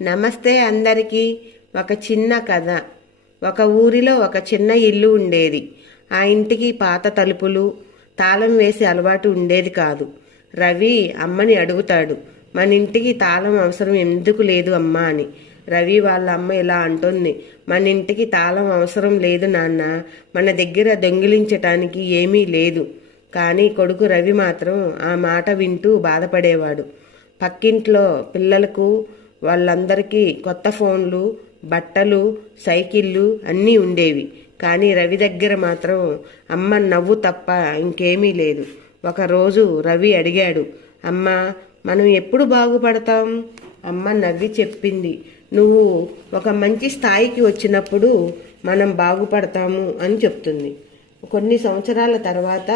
నమస్తే అందరికీ. ఒక చిన్న కథ. ఒక ఊరిలో ఒక చిన్న ఇల్లు ఉండేది. ఆ ఇంటికి పాత తలుపులు, తాళం వేసే అలవాటు ఉండేది కాదు. రవి అమ్మని అడుగుతాడు, మన ఇంటికి తాళం అవసరం ఎందుకు లేదు అమ్మా అని. రవి వాళ్ళ అమ్మ ఇలా అంటుంది, మన ఇంటికి తాళం అవసరం లేదు నాన్న, మన దగ్గర దొంగిలించటానికి ఏమీ లేదు. కానీ కొడుకు రవి మాత్రం ఆ మాట వింటూ బాధపడేవాడు. పక్కింట్లో పిల్లలకు వాళ్ళందరికీ కొత్త ఫోన్లు, బట్టలు, సైకిళ్ళు అన్నీ ఉండేవి. కానీ రవి దగ్గర మాత్రం అమ్మ నవ్వు తప్ప ఇంకేమీ లేదు. ఒకరోజు రవి అడిగాడు, అమ్మ, మనం ఎప్పుడు బాగుపడతాం? అమ్మ నవ్వి చెప్పింది, నువ్వు ఒక మంచి స్థాయికి వచ్చినప్పుడు మనం బాగుపడతాము అని చెప్తుంది. కొన్ని సంవత్సరాల తర్వాత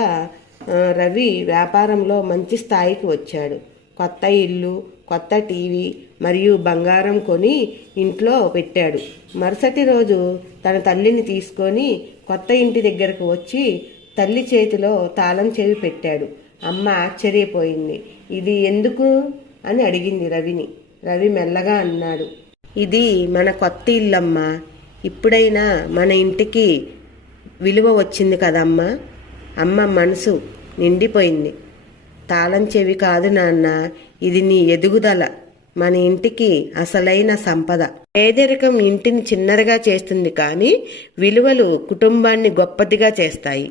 రవి వ్యాపారంలో మంచి స్థాయికి వచ్చాడు. కొత్త ఇల్లు, కొత్త టీవీ మరియు బంగారం కొని ఇంట్లో పెట్టాడు. మరుసటి రోజు తన తల్లిని తీసుకొని కొత్త ఇంటి దగ్గరకు వచ్చి తల్లి చేతిలో తాళం చెవి పెట్టాడు. అమ్మ ఆశ్చర్యపోయింది. ఇది ఎందుకు అని అడిగింది రవిని. రవి మెల్లగా అన్నాడు, ఇది మన కొత్త ఇల్లమ్మా. ఇప్పుడైనా మన ఇంటికి విలువ వచ్చింది కదమ్మా. అమ్మ మనసు నిండిపోయింది. తాళం చెవి కాదు నాన్న, ఇది నీ ఎదుగుదల, మన ఇంటికి అసలైన సంపద. పేదరికం ఇంటిని చిన్నదిగా చేస్తుంది, కానీ విలువలు కుటుంబాన్ని గొప్పదిగా చేస్తాయి.